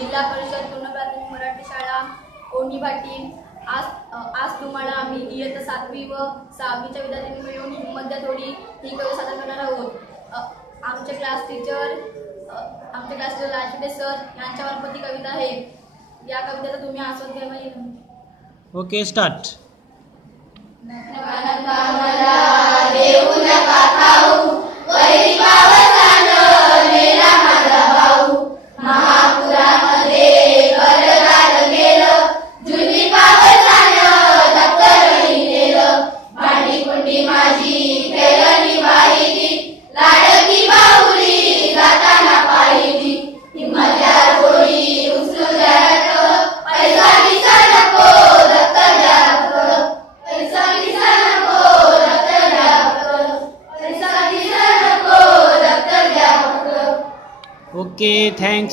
जिल्हा परिषद पूर्ण प्राथमिक मराठी शाळा कोणी भाटी। आज तुम्हाला आम्ही इयत्ता 7वी व 6वीच्या विद्यार्थ्यांनी मिळून हिम्मत द्या थोडी ही कविता सादर करणार आहोत। आमचे क्लास टीचर लाशिदे सर यांच्या मार्फत ही कविता आहे। या कवितेचा तुम्ही आस्वाद घ्यावा। Okay, start. Okay, thanks.